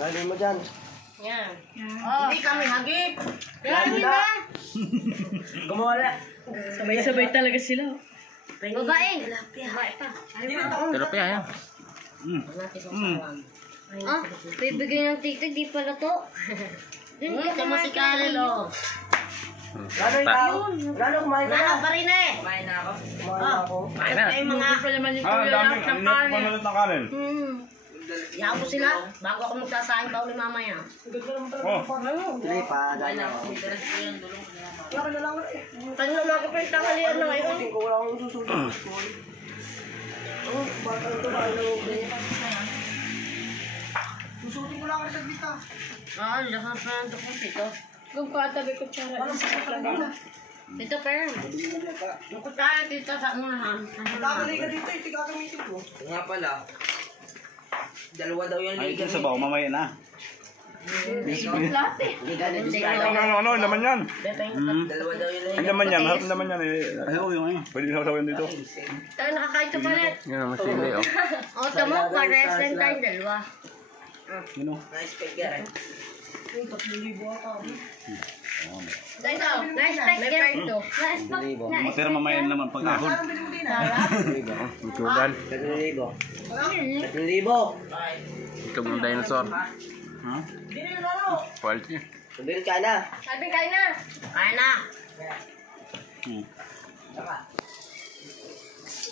Dali mo dyan. Yan. Hindi kami hagip. Dali na. Gumawala. Sabay-sabay talaga sila. Babae. Babae pa. Tilapia yan. Ah, bibigyan ng titig, di pala to. Tama si Carlo. Lalo ikaw. Lalo kumain ka na. Lalo pa rin eh. Kumain na ako. Kain na. Ay mga daming panalit ng kanin. Yaw mo sila. Bago ako magsasahin pa ulit mamaya. Hindi pa. Dali ako. Kanya mga kapintangalian na ngayon. Hindi ko wala akong susunod. Oh, bata ito ba? Susutin ko lang ako sa dito. Ah, lakas na ito po dito. Kung katabi ko tsara. Dito, Pern. Yung kutaya dito sa unahan. Magkakalay ka dito, ito gagamitin ko. Nga pala, dalawa daw yung Ay, liga. ito sa baw, mamaya na. Dalawa Laman yan. daw yung liga. Ang laman yan, harap naman yan eh. Ayaw yung ano. Pwede sasawayan dito. Tayo nakakain ka palit. Yan ang masili, oh. O, tamo, pares lang tayong dalawa. Yun o. Nice pick yan. Tayo daw, nice pack yan. Nice pack. Matira mamaya naman pag-ahon. Itugan. 3,000. Itog ng dinosaur. Ha? Quality. Sabihin ka na. Sabi, kain na. Kain na.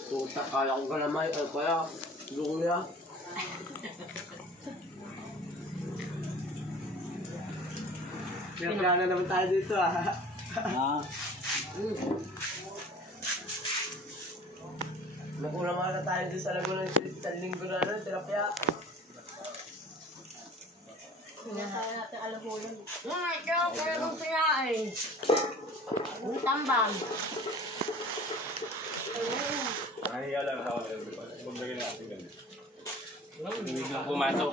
Puta, kala ko ka naman. Ay, kaya. Luya. Nagplano naman tayo dito ah. Nakulang na tayo dito sa Laguna sa linggo na ano, tilapia. Hinahaya natin alahulan. Ikaw, kaya kong pinain. Ang tambang. Nahiya lang sa ako. Magbagay na natin ganun. Hindi lang pumasok.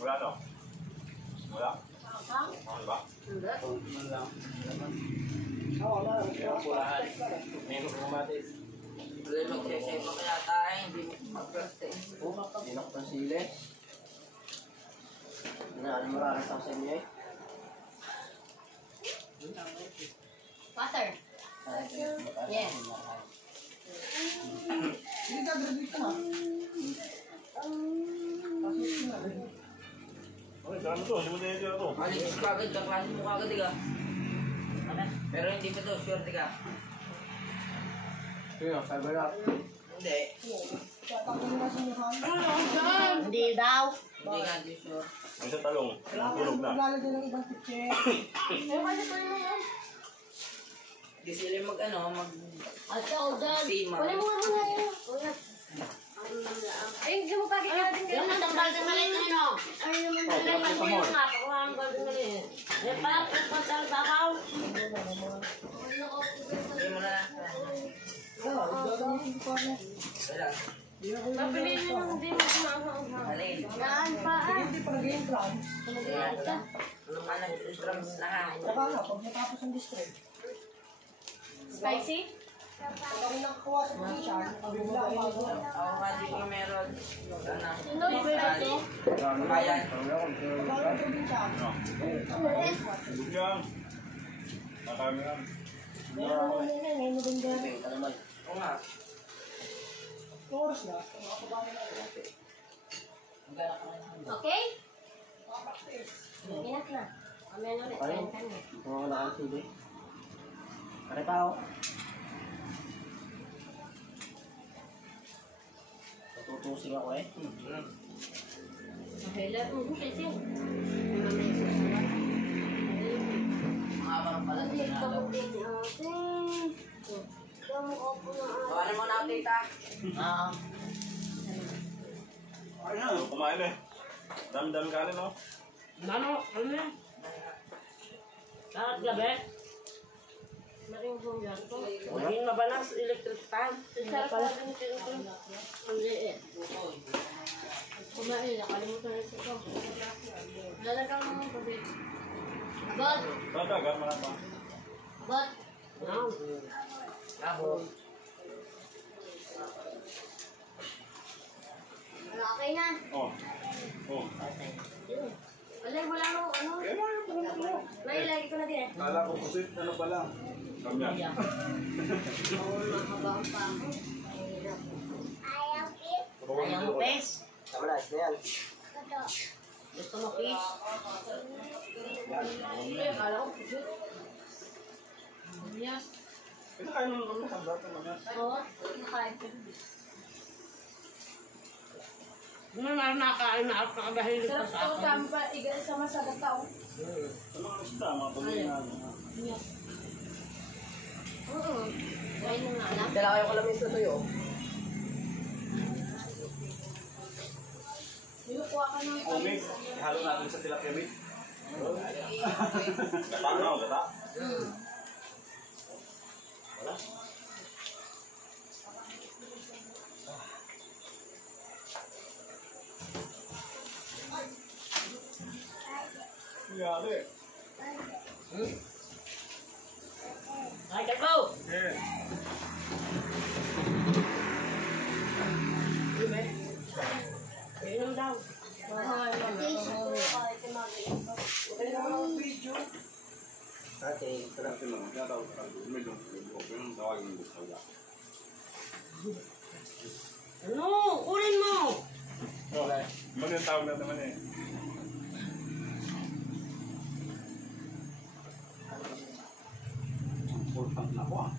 Wala to? Wala? Okay ba? Tuloy magsesema kaya tayo, hindi mo mag-practice. Pinak ng sili. Ano marami sa inyo eh. Butter. Yes. Hindi ka graduate ka na. Okay, sarap to. Hindi mo na yun ito. Maligis ka agad, kaklase mo ka agad, diga. Pero hindi pa to, sure, diga. Kaya, sabi na. Hindi. Hindi daw. Hindi ka, hindi sure. May isang talong. Tulog na. Maglalagay ng ibang kitchen. Hindi sila mag-ano, mag... At ikaw dyan. Sima. Kunin mo nga yun. Ay, hindi mo pa kikalating kayo. Yung matambal sa maliit na ano. Ay, naman talaga yung mga nga. Pakuha ang balding maliit. Eh, parang pasal bakaw. Hindi mo na. Wala. Papiliin mo lang, hindi mo kumakaw. Alin. Yan pa. Hindi pa nag-game plan. Ano ka nag-drums lahat? Saka nga, pag natapos ang district. Spicy? Pag kami nakakuha sa position, pag-bigla ang bago. Ako nga di ko meron. Sana. Sino yung pwede? Bayan. Pag ang probinsya, Tulog yan. Nakami yan. Oo nga. oras na, makakabama na natin. Okay? Ingat na. Mamaya na ulit. Ayun. Oo, nakasili. Kaya tao. Tutusing ako eh. Mahila. Kasi. Mahaba pala Hindi din ka na. po din natin. Kamu ako na Tawanan mo na ako, tita. Oo. Kumain eh. Dami-dami kanin, no? Ano? Ano yan? Lahat gabi. Maging mabalas electric fan. Sarap pala din ito. Ang liit. Kumain, nakalimutan na ito. Lalagyan mo ng tubig. Abot! Tatagat mo na pa. Abot! No. Ako. Okay na. Oh. Oh. Wala, wala mo. Ano? Eh, ano? May lagi ko na din eh. Kala ko pusit, ano pa lang. Kamyan. Mabang pa ako. Ayaw mo, pes? Tama na, na yan. Gusto mo, fish? Akala ko, pusit. Yes. Ito kayo nung kami sa bata naman. Oo, nakain ko. Ano na nakain na ako nakabahili pa Sarap sa ito, akin. tamba, sama sa tao. Ano ang isda, mga pagkain Yes. Oo. Kain mo nga alam. Dala kayo kalamis na tuyo. Nilukuha ka ng Oh, mix. Ihalo natin sa tilapia mix. Paano? Gata? Wala? Yari. Ay, kalbo! Eh. Inom daw. Okay, sarap. Ito lang. Tinatawag ka. Medyo. Yung tawagin mo sa wala. Ano? Kunin mo! Oh, ano yung tawag natin naman eh? Full tank na ako ah.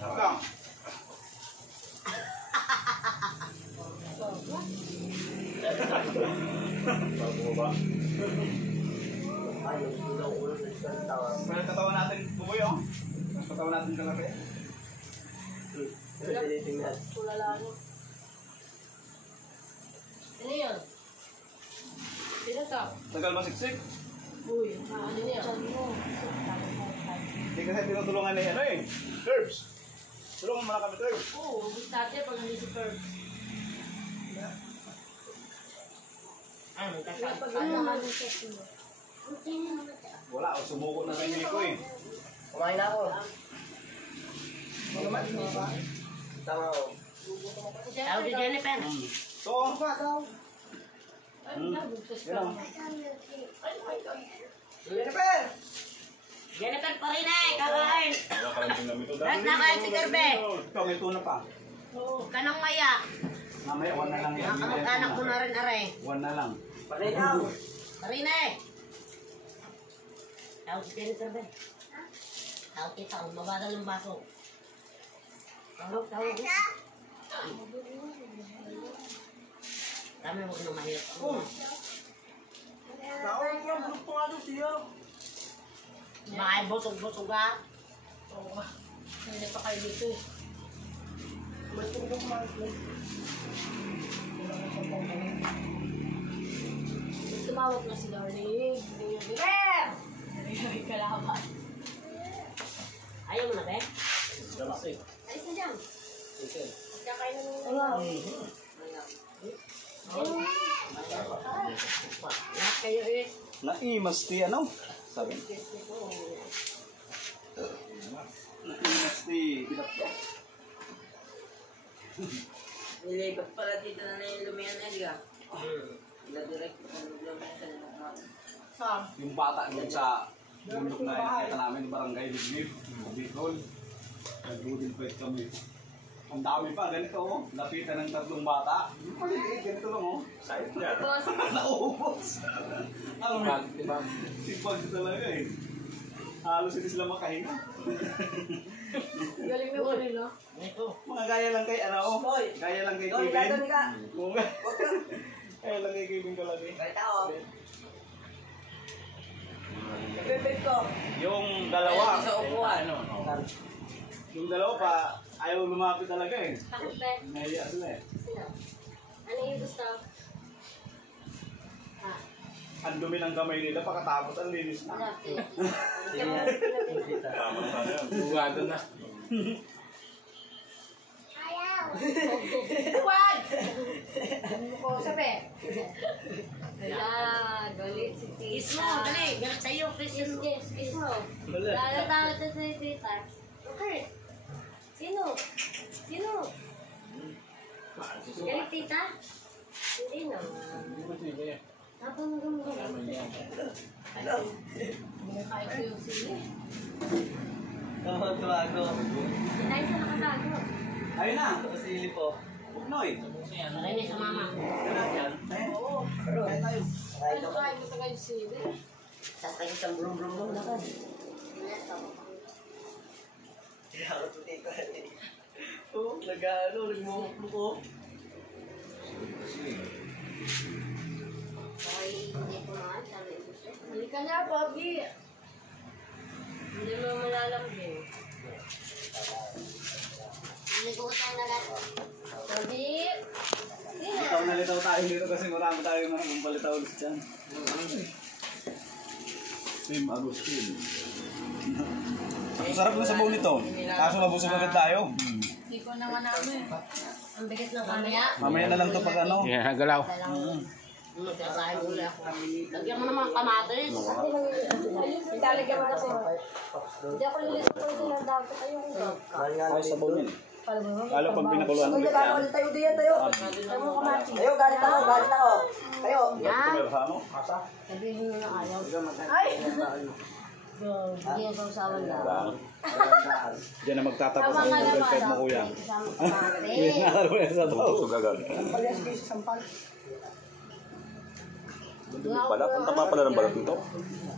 Lang. Bago ba? Ay, yung ulo sa isang tawa. Pero katawan natin bumoy oh. Katawan natin kalabi. Tinitingnan. Kulala mo. Ano yun? Sino ka? Tagal masiksik. Uy, ano niya? Hindi kasi tinutulungan ni ano eh. Curbs. Tulungan mo na kami curbs. Oo, ubus natin pag hindi si Ferb. Ano, kasal. Ano naman yung test mo? Wala, sumuko na sa ko eh. Kumain na ako. Tama ako. Tawag si Jennifer. So, Ay, nabugtas ka. Jennifer! Jennifer pa rin eh, kakain. wala ka lang din ito. Lahat na kain si Kirby. Ikaw, may tuna pa. Kanang maya. Mamaya, 1 na lang yan. Nakakamag-anak ko na rin are. 1 na lang. Paninaw! Pa rin eh. Tawag si Jennifer ba? Tawag kita, mabagal ng baso. Tawag, tawag. Kami huwag na mahirap. Tawag niya, bulok pa nga doon siya. Bakit busog-busog ka? Oo. Hindi pa kayo dito eh. Tumawag na si Darling. Jennifer! Narinig kalaban. Ayaw mo na ba? Damasik. Alis na dyan. Kakain na nung lahat kayo eh. Naimas ti ano? Sabi. Naimas ti pinapya. Nilipat pala dito na yung lumiyan na, di ka? Ila direct pa sa lumiyan sa Sam. Yung bata doon sa bundok na nakita namin, barangay Lignib, Bicol. Nag-budin fight kami. Ang dami pa, ganito oh. Lapitan ng 3 bata. Maliit, ganito lang oh. Side niya. Naubos. Ang sipag talaga eh. Halos hindi sila makahinga. Galing na ulit, no? Ito. Mga gaya lang kay ano oh. Hoy! Gaya lang kay Hoy, Kevin. dadami ka! Mga gaya lang kay Kevin ko lang eh. Kahit ako. Nagpipit ko. Yung dalawa. Sa upuan. Yung dalawa pa, ayaw lumapit talaga eh. Takot na. Nahiya sila eh. Sino? Ano yung gusto? Ah, ang dumi ng kamay nila, pagkatapos ang linis na. Tama na yan. Bugado na. Huwag! Ano ko sabi? Wala, galit si tita. Kiss mo, dali. Galit sa'yo, Christian. Kiss mo. Lala sa si tita. Okay. Sino? Sino? Galit tita? Hindi naman. Tapos nung Kahit ko yung sili. Tumago. Dahil sa nakatago. Ayun na. Sili po. Buknoy. Narinig sa mama. Oo. Kaya tayo. Ano kahit mo tayo yung sili? Tapos kayo isang brum-brum na ka. Kaya ako tuti ko. Oo, nagmumuklo ko. Okay, hindi ko naman. Sabi ko siya. Hindi ka na, Pogi. Hindi mo malalambing. Hindi ko tayo nagat. Sabi. Litaw na litaw tayo dito kasi marami tayo mga kumpalitaw ulit dyan. Team Agustin. Ang sarap ng sabaw nito. Kaso mabusog agad tayo. Hindi ko naman namin. Ang bigat ng kamaya. Mamaya na lang to pag ano. Yeah, galaw. Magkasahin uli ako. Lagyan mo naman kamatis. Italagyan mo kasi. Hindi ako lilis ko ito ng dapat. Ayun ko. Ay, sabaw niyan. Lalo pag pinakuluan ulit Tayo yan. tayo diyan tayo. Ayaw mo kamati. Tayo, galit ako. Tayo. Yan. Ano? Sabihin mo na ayaw. Ay! Hindi na sausawan lang. Diyan na magtatapos Tama ang nga Google naman. Fight mo kuya. Kasama kamatis. Pinakalo yan sa sabaw. Busog agad. Palyas kayo sa sampal. Balat? Ang taba pala ng balat nito.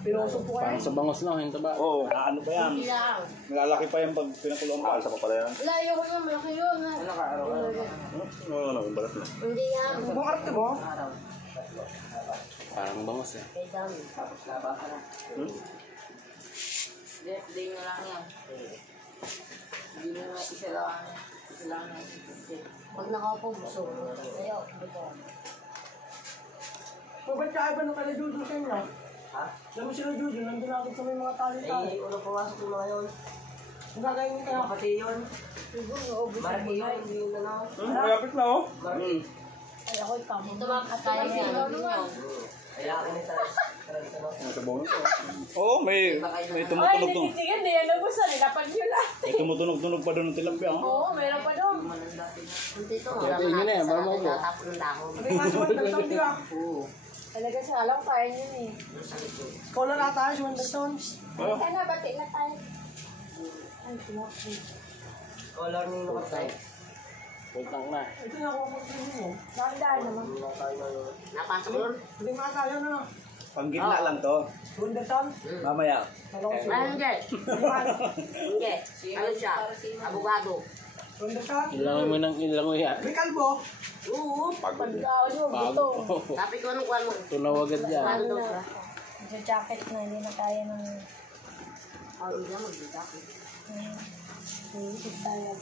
Piloso po kayo. Parang sa bangos lang, yung taba. Oo, ano pa yan? Hindi lang. Nalalaki pa yan pag pinakuluan pa. Isa pa pala yan. Wala, ayoko naman. Malaki yun. Ano, yung balat na. Hindi yan. Bukong arte mo? Parang bangos eh. Kay dami. Hindi nyo lang yan. Hindi nyo na isa lang. Isa lang. Pag nakaupo, busog. Ayaw. So, ba't kaya ba nung kala Judo sa inyo? Ha? Alam mo sila Judo, nandun natin sa may mga tali-tali. Eh, unang pumasok yung mga yun. Ang gagawin nyo kayo? Pati yun. Marami yun, hindi yun na lang. Malapit na oh. Marami. Ay, ako ikaw. Ito mga katayan niya. Kailangan nito. Ang sabaw nito. Oo, may tumutunog doon. Sige, hindi yan nagustuhan. Nilapag nyo lang. May tumutunog-tunog pa doon ng tilapia. Oh. Oo, meron pa doon. Dito, Kaya tingin na yan, parang maubo. Tatapon ng dahon. Talaga sa alam, kaya nyo eh. Kola na tayo, si Wanderson. Kaya na, bati na tayo. Ay, sinapin. Color ni Nukatay. Puntang na. Ito na ako kung mo. Nakandaan naman. Napasok yun. Hindi mga tayo na. Panggitna lang to. Wanderson. Mamaya. Ay, hindi. Hindi. Ano siya? Abogado. Wanderson. Ilangoy mo ng ilangoy yan. May kalbo. Oo. Pagkao nyo, buto. Sabi ko anong kuhan mo. Tunaw agad yan. Kuhan daw siya. Sa jacket na hindi na kaya ng... Oh, hindi na magbita.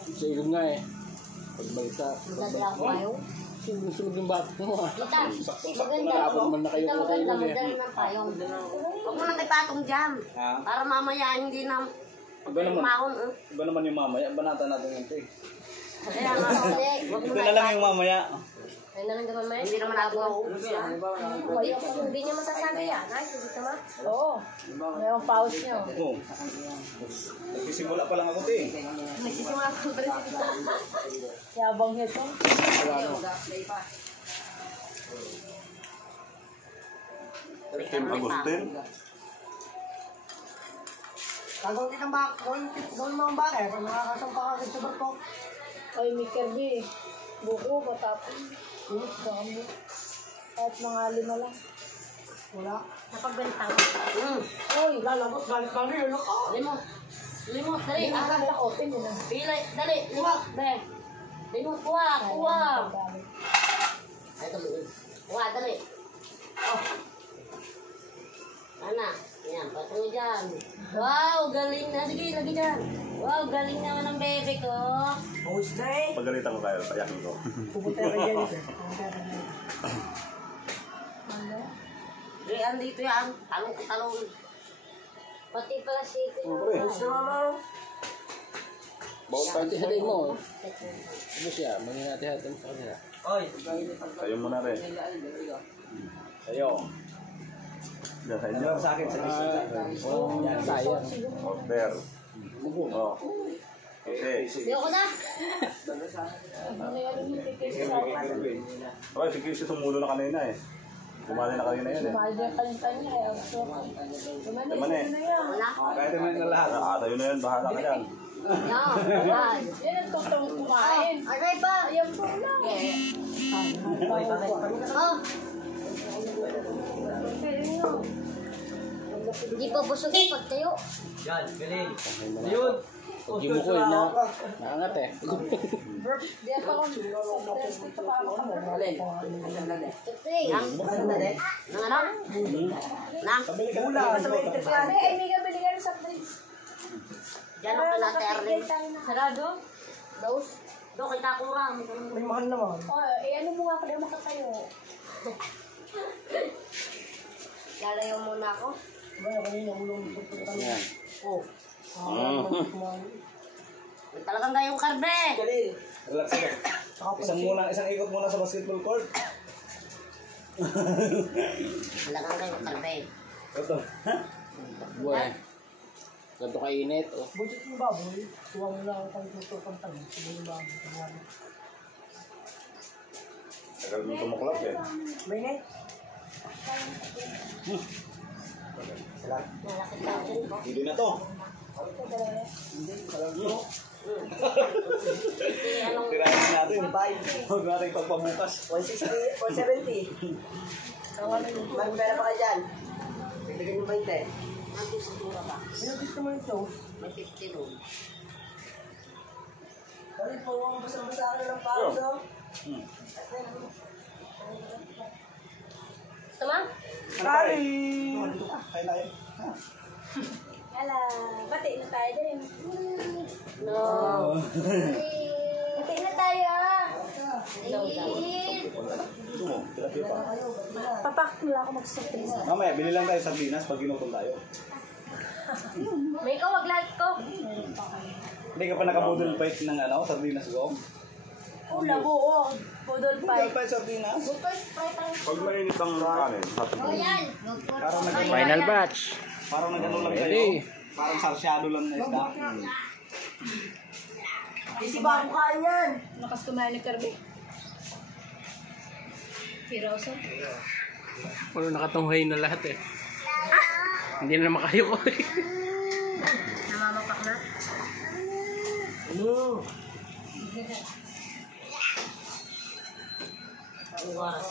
Sa ilog nga eh. Pagbalita. Magdadala ako kayo. Sunog yung batok mo ah. Kita. Saktong-sakto na kapag man na kayo Kita po sa maganda. ilog eh. Magdala ng payong. Huwag mo nang ipatong dyan. Ha? Para mamaya hindi na Iba naman. mahon. Iba naman yung mamaya. Banata natin ito eh. Kaya nga, hindi. Huwag mo Ito na lang yung mamaya. Ay naman naman may. Hindi naman ako maubos yan. Hindi niya masasabi yan. Ay, hindi ka ma. Oo. Mayroong pause nyo. Oo. Nagsisimula pa lang ako ito eh. Nagsisimula ko pa rin dito. Yabang nito. Team Agustin. Gagawin kitang bak. Gawin mo ang bakit. Kung nakakasampa ka sa barko. Ay, may Kirby. Buko, patapon. Dami. Kahit mga 5 lang. Wala. Napagbentang. Uy, lalabot. Galit-galit yun ako. Limot. Limot, dali. Ang ganda ko, open yun. Pili, dali. Limot, be. Limot, kuha, kuha. Ay, dali. Kuha, dali. Oh. Ana, yan, patungo dyan. Wow, galing na. Sige, lagi dyan. Wow, galing naman ang bebe ko. Pause na eh. Pagalitan ko kayo. Payakin ko. Pupunta ka dyan. Hindi, andito yan. Talong. Pati pala si Bawal pa hati-hatiin mo. Ano siya? Manginati-hatiin sa kanila. Oy. Tayo muna rin. Tayo. Diyan sa inyo. Sa akin, sa Sayang. Order. Oh. Okay. Hindi ako na. Okay, sige si sumulo na kanina eh. Kumali na kanina yan eh. Naman eh. Kahit naman na lahat. Tayo na yan, bahala ka dyan. Yan. Yan ang totoong kumain. Aray ba? Ayan po lang. Oh. Hindi pa busog yung pagtayo. Yan, galing. Yun. Pag-yung mo ko eh, naangat eh. Di pa ako sa test dito pa ako Tutoy. Nang ano? Nang? Bula. Sabi, ay may gabili ka rin sa fridge. Diyan ako na Terling. Sarado? Dos. Do kay Takura. May mahal naman. Ano mo nga kaya makatayo? Lalayo muna ako. Gaya kanina, ulong. Yan. Oh. Talagang gayong karbe. Galing. Relax lang. Isang ikot muna sa basketball court. Talagang gayong karbe. Ito. Buwan. Ganito kainit. Oh. Budget yung baboy. Tuwa mo lang ang pang-tutor pang Sige yung baboy. Tagal mo tumuklap eh. May net. Malaki tayo ko. Hindi na to. Tirahin natin. Huwag natin pagpabukas. 160, 170. May pera pa ka dyan. Bigyan yung 20. Nandun sa tura ba? Ano gusto mo ito? May 50 room. Dali po, basta-basta ka na ng paros, oh. Gusto mo? Kari! Kain na kayo. Ala, bati na tayo din. No. Bati na tayo ah. Gusto mo? Tilapia pa. Papak nila ako mag-surprise. Mamaya, bili lang tayo sardinas pag ginutom tayo. May kawag lahat ko. Hindi ka pa naka-budol fight ng sardinas go? Ula buo. Budol Budol pa. fight sardinas? Pag mainit ang kanin, Oh, yan. Final batch. parang nag-ano lang kayo. Ready. Parang sarsyado lang na isda. Isi ba ako kain yan? Lakas kumain ng karbi. Piroso. Ano nakatunghay na lahat eh. Hindi na makayo ko eh. Namamapak na. Ano? Ang oras.